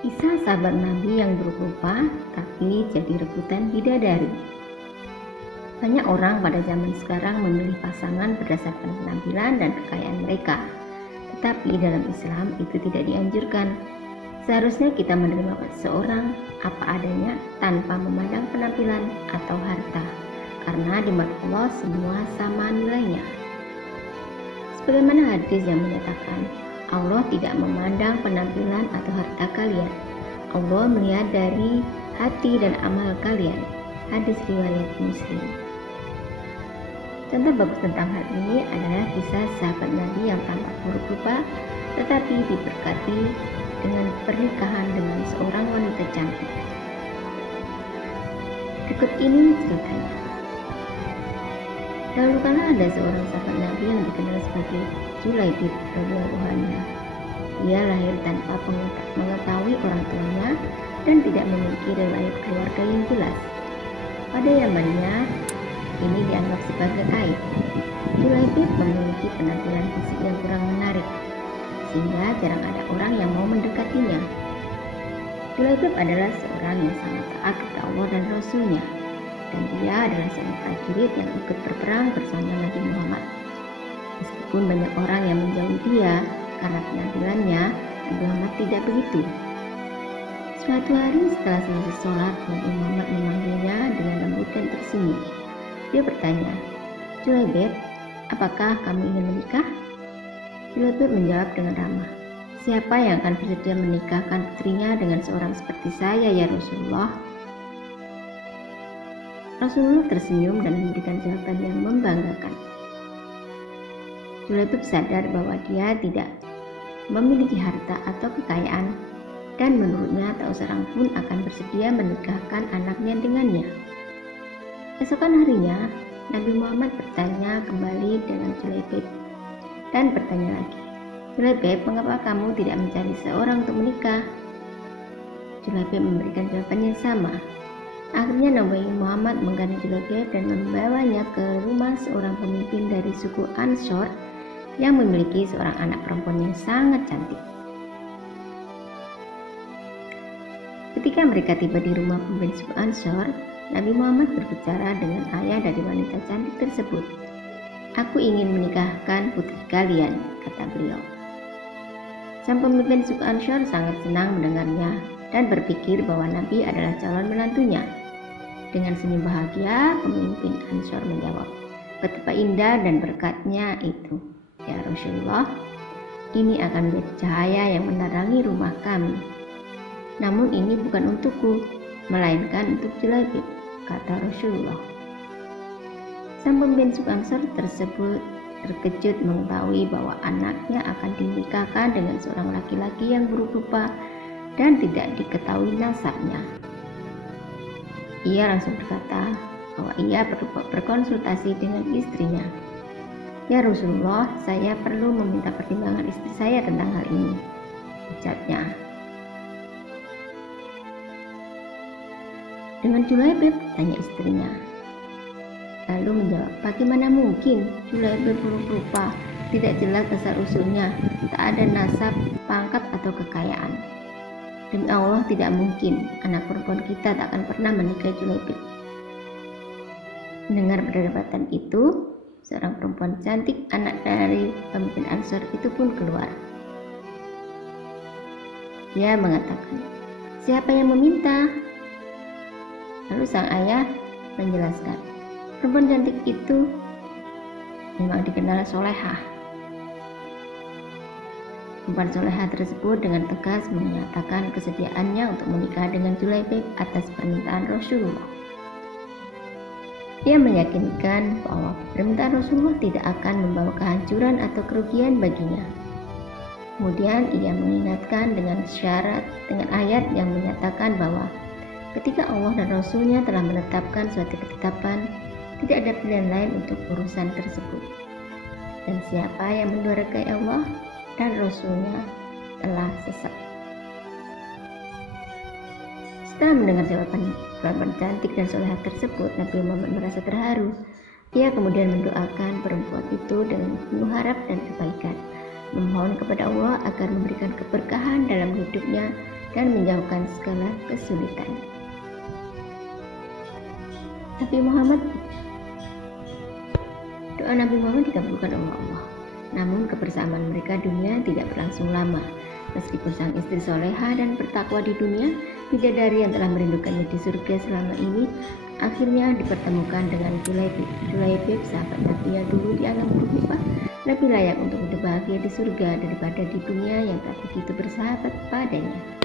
Kisah sahabat Nabi yang buruk rupa tapi jadi rebutan bidadari. Banyak orang pada zaman sekarang memilih pasangan berdasarkan penampilan dan kekayaan mereka. Tetapi dalam Islam itu tidak dianjurkan. Seharusnya kita menerima seseorang apa adanya tanpa memandang penampilan atau harta. Karena di mata Allah semua sama nilainya. Sebagaimana hadis yang menyatakan, Allah tidak memandang penampilan atau harta kalian. Allah melihat dari hati dan amal kalian. Hadis riwayat Muslim. Contoh bagus tentang hal ini adalah kisah sahabat Nabi yang tampak buruk rupa tetapi diberkati dengan pernikahan dengan seorang wanita cantik. Berikut ini ceritanya. Dahulu kala ada seorang sahabat Nabi yang dikenal sebagai Julaibib radhiyallahu anhu. Ia lahir tanpa mengetahui orang tuanya dan tidak memiliki riwayat keluarga yang jelas. Pada zamannya, ini dianggap sebagai aib. Julaibib memiliki penampilan fisik yang kurang menarik, sehingga jarang ada orang yang mau mendekatinya. Julaibib adalah seorang yang sangat taat kepada Allah dan Rasul-Nya, dan dia adalah seorang prajurit yang ikut berperang bersama Nabi Muhammad. Meskipun banyak orang yang menjauhi dia karena penampilannya, Nabi Muhammad tidak begitu. Suatu hari setelah selesai sholat, Nabi Muhammad memanggilnya dengan lembut dan tersenyum. Dia bertanya, "Julaibib, apakah kamu ingin menikah?" Julaibib menjawab dengan ramah, "Siapa yang akan bersedia menikahkan putrinya dengan seorang seperti saya, ya Rasulullah?" Rasulullah tersenyum dan memberikan jawaban yang membanggakan. Julaibib sadar bahwa dia tidak memiliki harta atau kekayaan, dan menurutnya tak seorang pun akan bersedia menikahkan anaknya dengannya. Esokan harinya, Nabi Muhammad bertanya kembali dengan Julaibib dan bertanya lagi, "Julaibib, mengapa kamu tidak mencari seorang untuk menikah?" Julaibib memberikan jawaban yang sama. Akhirnya Nabi Muhammad menggandeng Julaibib dan membawanya ke rumah seorang pemimpin dari suku Ansor yang memiliki seorang anak perempuan yang sangat cantik. Ketika mereka tiba di rumah pemimpin suku Ansor, Nabi Muhammad berbicara dengan ayah dari wanita cantik tersebut. "Aku ingin menikahkan putri kalian," kata beliau. Sang pemimpin suku Ansor sangat senang mendengarnya dan berpikir bahwa Nabi adalah calon menantunya. Dengan senyum bahagia, pemimpin Ansor menjawab, "Betapa indah dan berkatnya itu, ya Rasulullah. Ini akan menjadi cahaya yang menerangi rumah kami. Namun ini bukan untukku, melainkan untuk Julaibib," kata Rasulullah. Sang pemimpin suku Ansor tersebut terkejut mengetahui bahwa anaknya akan dinikahkan dengan seorang laki-laki yang buruk rupa dan tidak diketahui nasabnya. Ia langsung berkata bahwa ia perlu berkonsultasi dengan istrinya. "Ya Rasulullah, saya perlu meminta pertimbangan istri saya tentang hal ini," ucapnya. "Dengan Julaibib?" tanya istrinya. Lalu menjawab, "Bagaimana mungkin? Julaibib buruk rupa, tidak jelas asal-usulnya, tak ada nasab, pangkat atau kekayaan. Demi Allah tidak mungkin, anak perempuan kita tak akan pernah menikahi Julaibib." Mendengar perdebatan itu, seorang perempuan cantik, anak dari pemimpin Ansor itu pun keluar. Dia mengatakan, "Siapa yang meminta?" Lalu sang ayah menjelaskan, perempuan cantik itu memang dikenal solehah. Perempuan solehah tersebut dengan tegas menyatakan kesediaannya untuk menikah dengan Julaibib atas permintaan Rasulullah. Ia meyakinkan bahwa permintaan Rasulullah tidak akan membawa kehancuran atau kerugian baginya. Kemudian ia mengingatkan dengan ayat yang menyatakan bahwa ketika Allah dan Rasul-Nya telah menetapkan suatu ketetapan, tidak ada pilihan lain untuk urusan tersebut. Dan siapa yang mendurhakai Allah dan Rasul-Nya telah sesat. Setelah mendengar jawaban perempuan cantik dan solehah tersebut, Nabi Muhammad merasa terharu. Ia kemudian mendoakan perempuan itu dengan penuh harap dan kebaikan, memohon kepada Allah agar memberikan keberkahan dalam hidupnya dan menjauhkan segala kesulitan. Doa Nabi Muhammad dikabulkan oleh Allah. Namun kebersamaan mereka dunia tidak berlangsung lama. Meskipun sang istri soleha dan bertakwa di dunia, bidadari yang telah merindukannya di surga selama ini akhirnya dipertemukan dengan Julaibib, sahabat Nabi yang dulu dianggap berubah lebih layak untuk hidup bahagia di surga daripada di dunia yang tak begitu bersahabat padanya.